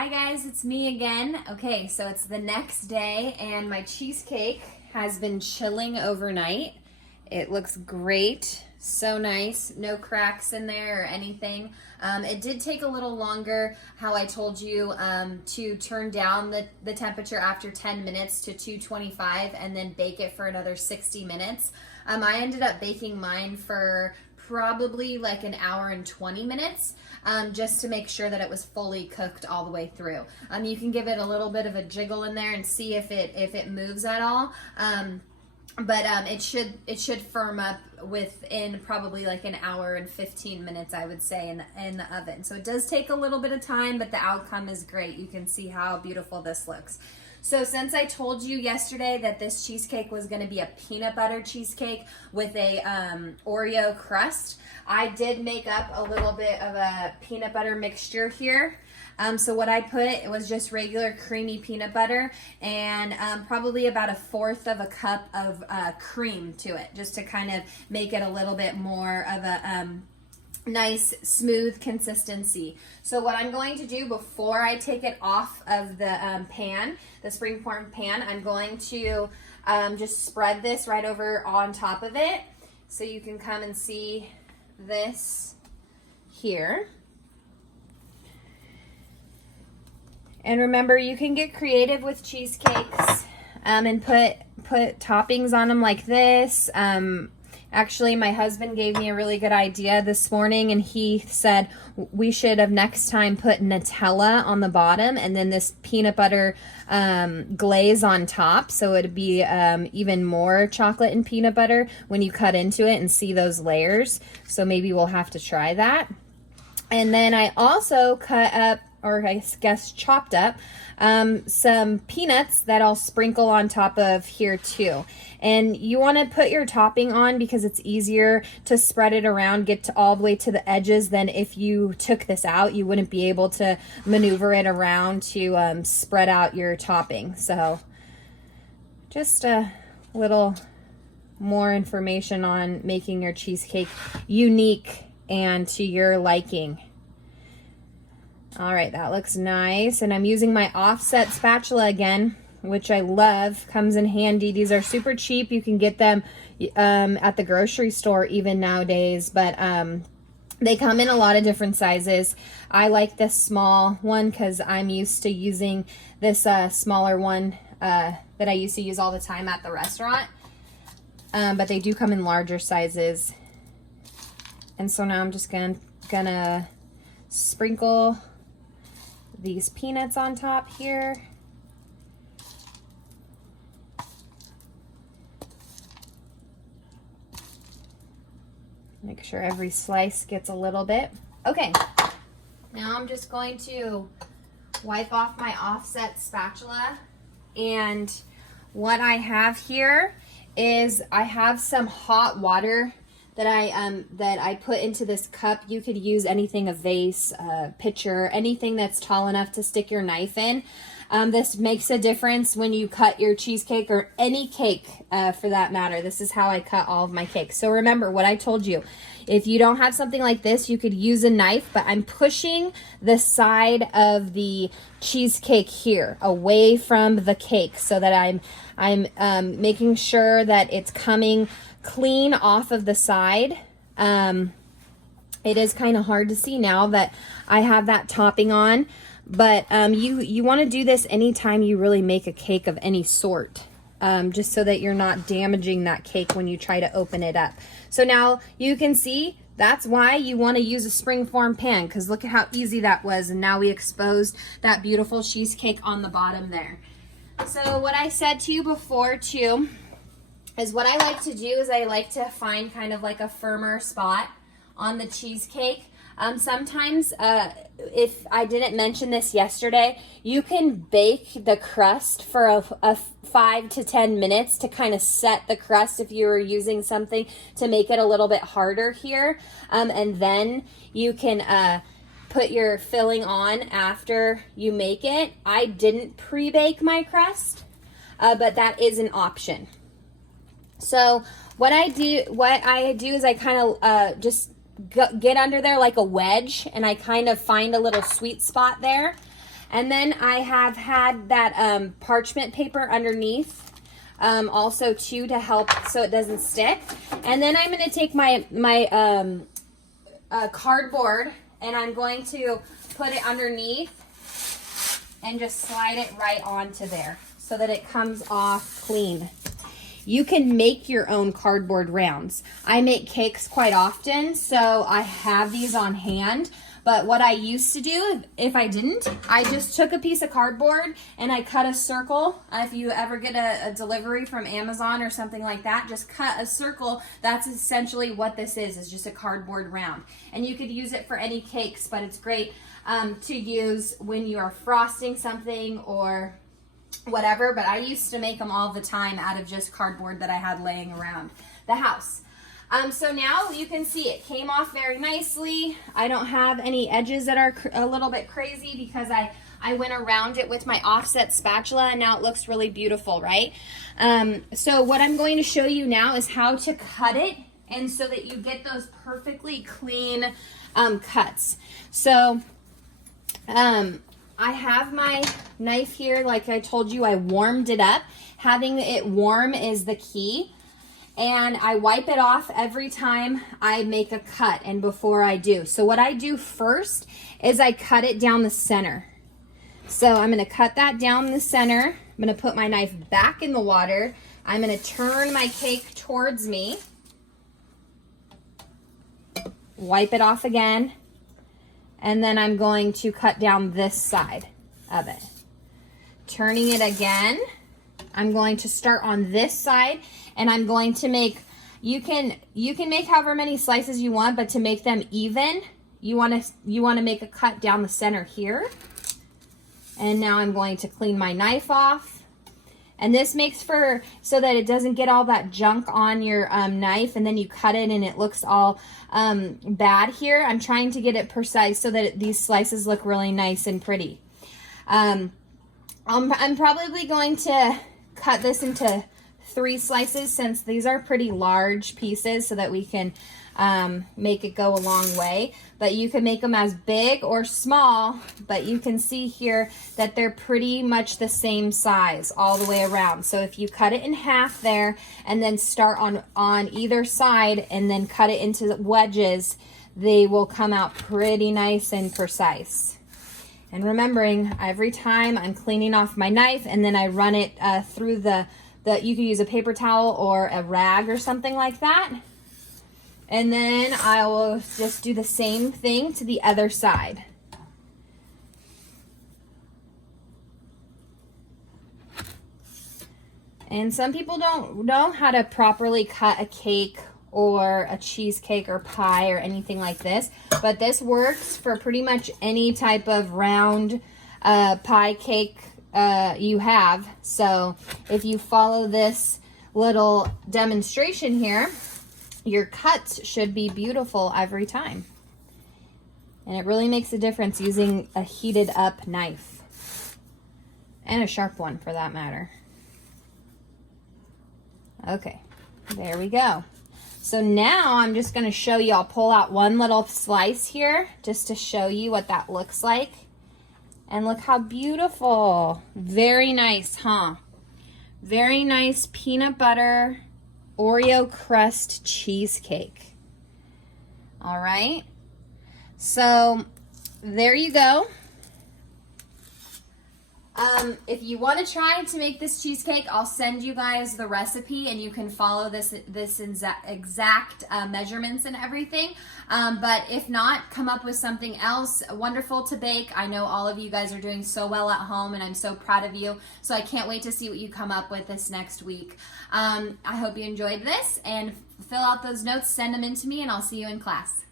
Hi guys, it's me again. Okay, so it's the next day and my cheesecake has been chilling overnight. It looks great, so nice, no cracks in there or anything. It did take a little longer, how I told you, to turn down the temperature after 10 minutes to 225 and then bake it for another 60 minutes. I ended up baking mine for probably like an hour and 20 minutes, just to make sure that it was fully cooked all the way through. You can give it a little bit of a jiggle in there and see if it moves at all. But it should firm up within probably like an hour and 15 minutes, I would say, in the oven. So it does take a little bit of time, but the outcome is great. You can see how beautiful this looks. So since I told you yesterday that this cheesecake was going to be a peanut butter cheesecake with a Oreo crust, I did make up a little bit of a peanut butter mixture here. So what I put, it was just regular creamy peanut butter and probably about 1/4 of a cup of cream to it, just to kind of make it a little bit more of a nice smooth consistency. So what I'm going to do before I take it off of the pan, the springform pan, I'm going to just spread this right over on top of it so you can come and see this here. And remember, you can get creative with cheesecakes and put toppings on them like this. Actually, my husband gave me a really good idea this morning, and he said we should have next time put Nutella on the bottom and then this peanut butter glaze on top, so it'd be even more chocolate and peanut butter when you cut into it and see those layers. So maybe we'll have to try that. And then I also cut up, or I guess chopped up, some peanuts that I'll sprinkle on top of here too. And you want to put your topping on because it's easier to spread it around, get to all the way to the edges, than if you took this out. You wouldn't be able to maneuver it around to spread out your topping. So just a little more information on making your cheesecake unique and to your liking. All right, that looks nice. And I'm using my offset spatula again, which I love. Comes in handy. These are super cheap. You can get them at the grocery store even nowadays, but they come in a lot of different sizes. I like this small one because I'm used to using this smaller one that I used to use all the time at the restaurant. But they do come in larger sizes. And so now I'm just gonna sprinkle these peanuts on top here. Make sure every slice gets a little bit. Okay, now I'm just going to wipe off my offset spatula, and what I have here is I have some hot water that I put into this cup. You could use anything, a vase, a pitcher, anything that's tall enough to stick your knife in. This makes a difference when you cut your cheesecake, or any cake for that matter. This is how I cut all of my cakes. So remember what I told you. If you don't have something like this, you could use a knife, but I'm pushing the side of the cheesecake here away from the cake so that I'm making sure that it's coming clean off of the side. It is kind of hard to see now that I have that topping on, but you want to do this anytime you really make a cake of any sort, just so that you're not damaging that cake when you try to open it up. So now you can see that's why you want to use a springform pan, because look at how easy that was, and now we exposed that beautiful cheesecake on the bottom there. So what I said to you before too is what I like to do is I like to find kind of like a firmer spot on the cheesecake. Sometimes, if I didn't mention this yesterday, you can bake the crust for a 5 to 10 minutes to kind of set the crust if you were using something to make it a little bit harder here. And then you can put your filling on after you make it. I didn't pre-bake my crust, but that is an option. So what I do is I kind of get under there like a wedge, and I kind of find a little sweet spot there. And then I have had that parchment paper underneath also too, to help so it doesn't stick. And then I'm going to take my cardboard, and I'm going to put it underneath and just slide it right onto there so that it comes off clean. You can make your own cardboard rounds. I make cakes quite often, so I have these on hand. But what I used to do, if I didn't, I just took a piece of cardboard and I cut a circle. If you ever get a delivery from Amazon or something like that, just cut a circle. That's essentially what this is just a cardboard round. And you could use it for any cakes, but it's great to use when you are frosting something or whatever. But I used to make them all the time out of just cardboard that I had laying around the house. So now you can see it came off very nicely. I don't have any edges that are a little bit crazy because I went around it with my offset spatula, and now it looks really beautiful, right? So what I'm going to show you now is how to cut it, and so that you get those perfectly clean cuts. So I have my knife here. Like I told you, I warmed it up. Having it warm is the key. And I wipe it off every time I make a cut and before I do. So what I do first is I cut it down the center. So I'm going to cut that down the center. I'm going to put my knife back in the water. I'm going to turn my cake towards me. Wipe it off again. And then I'm going to cut down this side of it. Turning it again. I'm going to start on this side, and I'm going to make, you can make however many slices you want, but to make them even, you want to make a cut down the center here. And now I'm going to clean my knife off. And this makes for, so that it doesn't get all that junk on your knife, and then you cut it and it looks all bad here. I'm trying to get it precise so that these slices look really nice and pretty. I'm probably going to cut this into 3 slices since these are pretty large pieces, so that we can make it go a long way. But you can make them as big or small, but you can see here that they're pretty much the same size all the way around. So if you cut it in half there and then start on either side and then cut it into wedges, they will come out pretty nice and precise. And remembering, every time I'm cleaning off my knife, and then I run it through you can use a paper towel or a rag or something like that. And then I will just do the same thing to the other side. And some people don't know how to properly cut a cake or a cheesecake or pie or anything like this, but this works for pretty much any type of round pie cake you have. So if you follow this little demonstration here, your cuts should be beautiful every time. And it really makes a difference using a heated up knife, and a sharp one for that matter. Okay, there we go. So now I'm just going to show you, I'll pull out one little slice here just to show you what that looks like. And look how beautiful. Very nice, huh? Very nice peanut butter Oreo crust cheesecake. All right. So there you go. If you want to try to make this cheesecake, I'll send you guys the recipe, and you can follow this exact measurements and everything. But if not, come up with something else wonderful to bake. I know all of you guys are doing so well at home, and I'm so proud of you. So I can't wait to see what you come up with this next week. I hope you enjoyed this, and fill out those notes, send them in to me, and I'll see you in class.